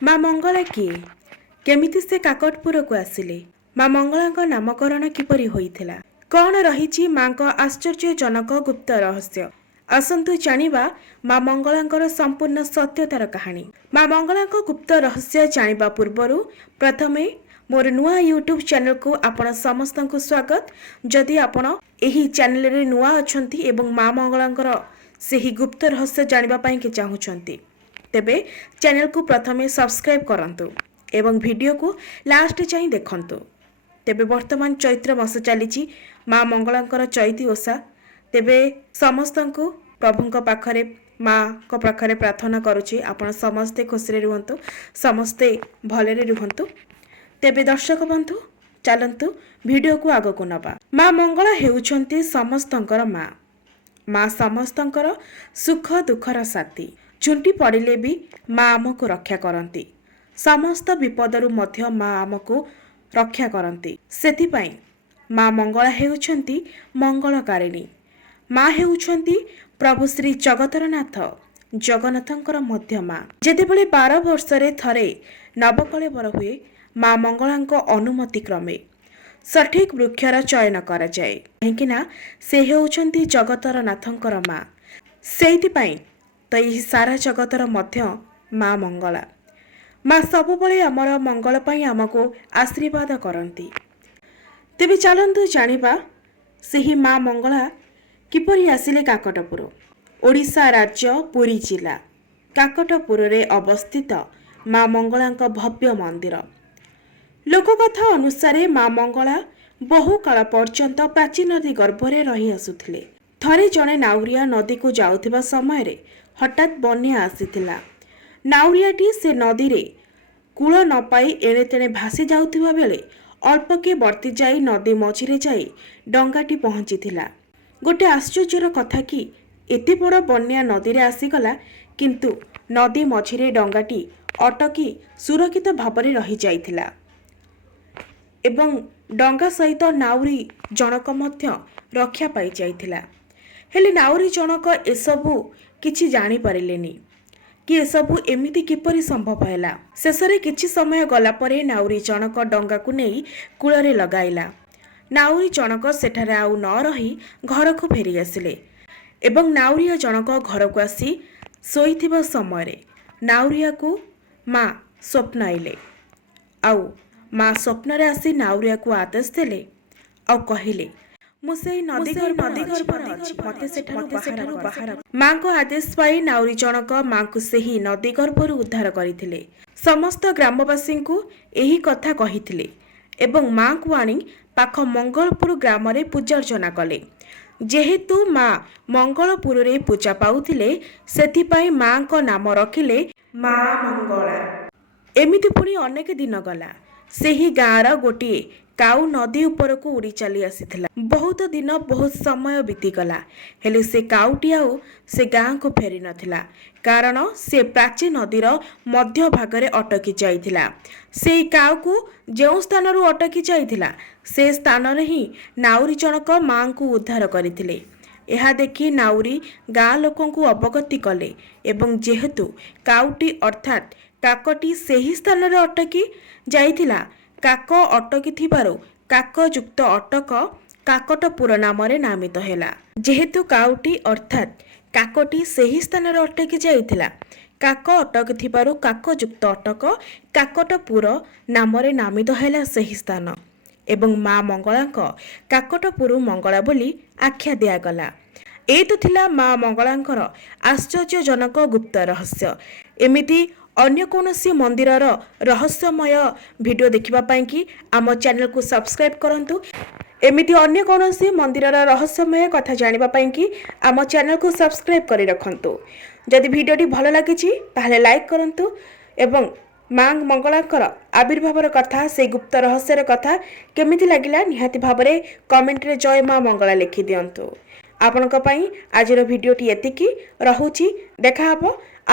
ମା ମଙ୍ଗଳା କିଏ? କେମିତି ସେ କାକଟପୁରକୁ ଆସିଲେ? ମା ମଙ୍ଗଳାଙ୍କ ନାମକରଣ କିପରି ହୋଇଥିଲା? କଣ ରହିଛି ମାଙ୍କ ଆଶ୍ଚର୍ଯ୍ୟଜନକ ଗୁପ୍ତ ରହସ୍ୟ? ଆସନ୍ତୁ ଜାଣିବା ମା ମଙ୍ଗଳାଙ୍କର ସମ୍ପୂର୍ଣ୍ଣ ସତ୍ୟତାର କାହାଣୀ। ମା ମଙ୍ଗଳାଙ୍କ ଗୁପ୍ତ ରହସ୍ୟ ଜାଣିବା ପୂର୍ବରୁ ପ୍ରଥମେ ମୋର ନୂଆ ୟୁଟ୍ୟୁବ ଚ୍ୟାନେଲକୁ ଆପଣ ସମସ୍ତଙ୍କୁ ସ୍ୱାଗତ। ଯଦି ଆପଣ ଏହି ଚ୍ୟାନେଲରେ ନୂଆ ଅଛନ୍ତି ଏବଂ ମା ମଙ୍ଗଳାଙ୍କର ସେହି ଗୁପ୍ତ ରହସ୍ୟ ଜାଣିବା ପାଇଁ ଚାହୁଁଛନ୍ତି, ତେବେ ଚ୍ୟାନେଲକୁ ପ୍ରଥମେ ସବସ୍କ୍ରାଇବ୍ କରନ୍ତୁ ଏବଂ ଭିଡ଼ିଓକୁ ଲାଷ୍ଟ ଯାଏଁ ଦେଖନ୍ତୁ। ତେବେ ବର୍ତ୍ତମାନ ଚୈତ୍ର ମାସ ଚାଲିଛି, ମା ମଙ୍ଗଳାଙ୍କର ଚୈତି ଓଷା। ତେବେ ସମସ୍ତଙ୍କୁ ପ୍ରଭୁଙ୍କ ପାଖରେ ମାଙ୍କ ପାଖରେ ପ୍ରାର୍ଥନା କରୁଛି ଆପଣ ସମସ୍ତେ ଖୁସିରେ ରୁହନ୍ତୁ, ସମସ୍ତେ ଭଲରେ ରୁହନ୍ତୁ। ତେବେ ଦର୍ଶକ ବନ୍ଧୁ, ଚାଲନ୍ତୁ ଭିଡ଼ିଓକୁ ଆଗକୁ ନେବା। ମା ମଙ୍ଗଳା ହେଉଛନ୍ତି ସମସ୍ତଙ୍କର ମା। ମା ସମସ୍ତଙ୍କର ସୁଖ ଦୁଃଖର ସାଥୀ। ଝୁଣ୍ଟି ପଡ଼ିଲେ ବି ମା ଆମକୁ ରକ୍ଷା କରନ୍ତି। ସମସ୍ତ ବିପଦରୁ ମଧ୍ୟ ମା ଆମକୁ ରକ୍ଷା କରନ୍ତି। ସେଥିପାଇଁ ମା ମଙ୍ଗଳା ହେଉଛନ୍ତି ମଙ୍ଗଳକାରିଣୀ। ମା ହେଉଛନ୍ତି ପ୍ରଭୁ ଶ୍ରୀ ଜଗତର ନାଥ, ଜଗନ୍ନାଥଙ୍କର ମଧ୍ୟ ମା। ଯେତେବେଳେ 12 ବର୍ଷରେ ଥରେ ନବକଳେବର ହୁଏ, ମା ମଙ୍ଗଳାଙ୍କ ଅନୁମତି କ୍ରମେ ସଠିକ୍ ବୃକ୍ଷର ଚୟନ କରାଯାଏ, କାହିଁକିନା ସେ ହେଉଛନ୍ତି ଜଗତର ନାଥଙ୍କର ମା। ସେଇଥିପାଇଁ ତ ଏହି ସାରା ଜଗତର ମଧ୍ୟ ମା ମଙ୍ଗଳା। ମା ସବୁବେଳେ ଆମର ମଙ୍ଗଳ ପାଇଁ ଆମକୁ ଆଶୀର୍ବାଦ କରନ୍ତି। ତେବେ ଚାଲନ୍ତୁ ଜାଣିବା ସେହି ମା ମଙ୍ଗଳା କିପରି ଆସିଲେ କାକଟପୁର। ଓଡ଼ିଶା ରାଜ୍ୟ ପୁରୀ ଜିଲ୍ଲା କାକଟପୁରରେ ଅବସ୍ଥିତ ମା ମଙ୍ଗଳାଙ୍କ ଭବ୍ୟ ମନ୍ଦିର। ଲୋକକଥା ଅନୁସାରେ ମା ମଙ୍ଗଳା ବହୁ କାଳ ପର୍ଯ୍ୟନ୍ତ ପ୍ରାଚୀନ ନଦୀ ଗର୍ଭରେ ରହି ଆସୁଥିଲେ। ଥରେ ଜଣେ ନାଉରିଆ ନଦୀକୁ ଯାଉଥିବା ସମୟରେ ହଠାତ୍ ବନ୍ୟା ଆସିଥିଲା। ନାଉରିଆଟି ସେ ନଦୀରେ କୂଳ ନ ପାଇ ଏଣେ ତେଣେ ଭାସି ଯାଉଥିବା ବେଳେ ଅଳ୍ପକେ ବର୍ତ୍ତି ଯାଇ ନଦୀ ମଝିରେ ଯାଇ ଡଙ୍ଗାଟି ପହଞ୍ଚିଥିଲା। ଗୋଟେ ଆଶ୍ଚର୍ଯ୍ୟର କଥା କି ଏତେ ବଡ଼ ବନ୍ୟା ନଦୀରେ ଆସିଗଲା, କିନ୍ତୁ ନଦୀ ମଝିରେ ଡଙ୍ଗାଟି ଅଟକି ସୁରକ୍ଷିତ ଭାବରେ ରହିଯାଇଥିଲା ଏବଂ ଡଙ୍ଗା ସହିତ ନାଉରୀ ଜଣକ ମଧ୍ୟ ରକ୍ଷା ପାଇଯାଇଥିଲା। ହେଲେ ନାଉରୀ ଜଣକ ଏସବୁ କିଛି ଜାଣିପାରିଲେନି କି ଏସବୁ ଏମିତି କିପରି ସମ୍ଭବ ହେଲା। ଶେଷରେ କିଛି ସମୟ ଗଲା ପରେ ନାଉରୀ ଜଣକ ଡଙ୍ଗାକୁ ନେଇ କୂଳରେ ଲଗାଇଲା। ନାଉରୀ ଜଣକ ସେଠାରେ ଆଉ ନ ରହି ଘରକୁ ଫେରି ଆସିଲେ ଏବଂ ନାଉରିଆ ଜଣକ ଘରକୁ ଆସି ଶୋଇଥିବା ସମୟରେ ନାଉରିଆକୁ ମା ସ୍ୱପ୍ନାଇଲେ। ଆଉ ମା ସ୍ୱପ୍ନରେ ଆସି ନାଉରିଆକୁ ଆଦେଶ ଦେଲେ ଆଉ କହିଲେ, ମୁଁ ସେଇ ନଦୀ ଗର୍ଭରେ ଅଛି, ମୋତେ ସେଠାରୁ ବାହାର। ମାଙ୍କ ଆଦେଶ ପାଇ ନାଉରୀ ଜଣକ ମାଙ୍କୁ ସେହି ନଦୀ ଗର୍ଭରୁ ଉଦ୍ଧାର କରିଥିଲେ। ସମସ୍ତ ଗ୍ରାମବାସୀଙ୍କୁ ଏହି କଥା କହିଥିଲେ ଏବଂ ମାଙ୍କୁ ଆଣି ପାଖ ମଙ୍ଗଳପୁର ଗ୍ରାମରେ ପୂଜାର୍ଚ୍ଚନା କଲେ। ଯେହେତୁ ମା ମଙ୍ଗଳପୁରରେ ପୂଜା ପାଉଥିଲେ, ସେଥିପାଇଁ ମାଙ୍କ ନାମ ରଖିଲେ ମା ମଙ୍ଗଳା। ଏମିତି ପୁଣି ଅନେକ ଦିନ ଗଲା। ସେହି ଗାଁର ଗୋଟିଏ କାଉ ନଦୀ ଉପରକୁ ଉଡ଼ି ଚାଲି ଆସିଥିଲା। ବହୁତ ଦିନ ବହୁତ ସମୟ ବିତିଗଲା, ହେଲେ ସେ କାଉଟି ଆଉ ସେ ଗାଁକୁ ଫେରି ନଥିଲା, କାରଣ ସେ ପ୍ରାଚୀ ନଦୀର ମଧ୍ୟଭାଗରେ ଅଟକି ଯାଇଥିଲା। ସେଇ କାଉକୁ ଯେଉଁ ସ୍ଥାନରୁ ଅଟକି ଯାଇଥିଲା, ସେ ସ୍ଥାନରେ ହିଁ ନାଉରୀ ଜଣକ ମାଙ୍କୁ ଉଦ୍ଧାର କରିଥିଲେ। ଏହା ଦେଖି ନାଉରୀ ଗାଁ ଲୋକଙ୍କୁ ଅବଗତି କଲେ ଏବଂ ଯେହେତୁ କାଉଟି ଅର୍ଥାତ୍ କାକଟି ସେହି ସ୍ଥାନରେ ଅଟକି ଯାଇଥିଲା, କାକ ଅଟକିଥିବାରୁ କାକଯୁକ୍ତ ଅଟକ କାକଟପୁର ନାମରେ ନାମିତ ହେଲା। ଯେହେତୁ କାଉଟି ଅର୍ଥାତ୍ କାକଟି ସେହି ସ୍ଥାନରେ ଅଟକି ଯାଇଥିଲା, କାକ ଅଟକିଥିବାରୁ କାକଯୁକ୍ତ ଅଟକ କାକଟପୁର ନାମରେ ନାମିତ ହେଲା ସେହି ସ୍ଥାନ ଏବଂ ମା ମଙ୍ଗଳାଙ୍କ କାକଟପୁର ମଙ୍ଗଳା ବୋଲି ଆଖ୍ୟା ଦିଆଗଲା। ଏଇ ତ ଥିଲା ମା ମଙ୍ଗଳାଙ୍କର ଆଶ୍ଚର୍ଯ୍ୟଜନକ ଗୁପ୍ତ ରହସ୍ୟ। ଏମିତି ଅନ୍ୟ କୌଣସି ମନ୍ଦିରର ରହସ୍ୟମୟ ଭିଡ଼ିଓ ଦେଖିବା ପାଇଁକି ଆମ ଚ୍ୟାନେଲକୁ ସବସ୍କ୍ରାଇବ୍ କରନ୍ତୁ। ଏମିତି ଅନ୍ୟ କୌଣସି ମନ୍ଦିରର ରହସ୍ୟମୟ କଥା ଜାଣିବା ପାଇଁକି ଆମ ଚ୍ୟାନେଲକୁ ସବସ୍କ୍ରାଇବ୍ କରି ରଖନ୍ତୁ। ଯଦି ଭିଡ଼ିଓଟି ଭଲ ଲାଗିଛି ତାହେଲେ ଲାଇକ୍ କରନ୍ତୁ ଏବଂ ମା ମଙ୍ଗଳାଙ୍କର ଆବିର୍ଭାବର କଥା, ସେଇ ଗୁପ୍ତ ରହସ୍ୟର କଥା କେମିତି ଲାଗିଲା ନିହାତି ଭାବରେ କମେଣ୍ଟରେ ଜୟ ମା ମଙ୍ଗଳା ଲେଖିଦିଅନ୍ତୁ। ଆପଣଙ୍କ ପାଇଁ ଆଜିର ଭିଡ଼ିଓଟି ଏତିକି ରହୁଛି। ଦେଖାହେବ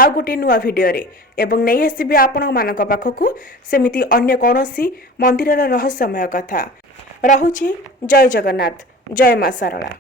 ଆଉ ଗୋଟିଏ ନୂଆ ଭିଡ଼ିଓରେ ଏବଂ ନେଇ ଆସିବି ଆପଣମାନଙ୍କ ପାଖକୁ ସେମିତି ଅନ୍ୟ କୌଣସି ମନ୍ଦିରର ରହସ୍ୟମୟ କଥା। ରହୁଛି। ଜୟ ଜଗନ୍ନାଥ, ଜୟ ମା ଶାରଳା।